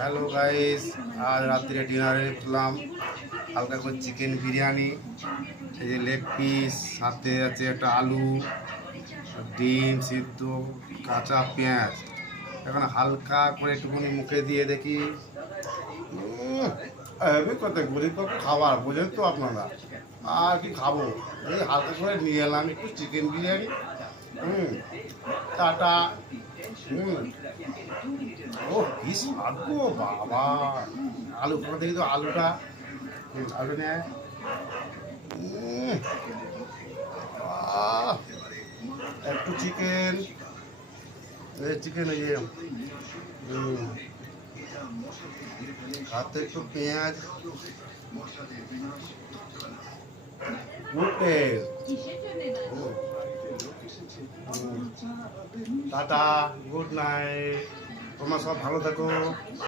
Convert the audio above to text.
Hello guys, আজ রাত্রে ডিনারে করলাম হালকা করে চিকেন বিরিয়ানি। এই যে লেগ পিস, সাথে আছে একটা আলু, ডিম সিদ্ধ, কাঁচা পেঁয়াজ। এখন হালকা করে একটুখানি মুখে দিয়ে দেখি। হেভি কথা, গরিব খাবার বোঝেন তো আপনারা। আর কি খাবো, এই হালকা করে নিয়ে এলাম একটু চিকেন বিরিয়ানি। টাটা। ও কি স্বাদ গো বাবা। আলু করে দেখি তো আলুটা, আলু নেয়। একটু চিকেন, চিকেন ইয়ে, হাতে একটু পেঁয়াজ, টাটা, গুড নাইট, তোমরা সব ভালো থাকো।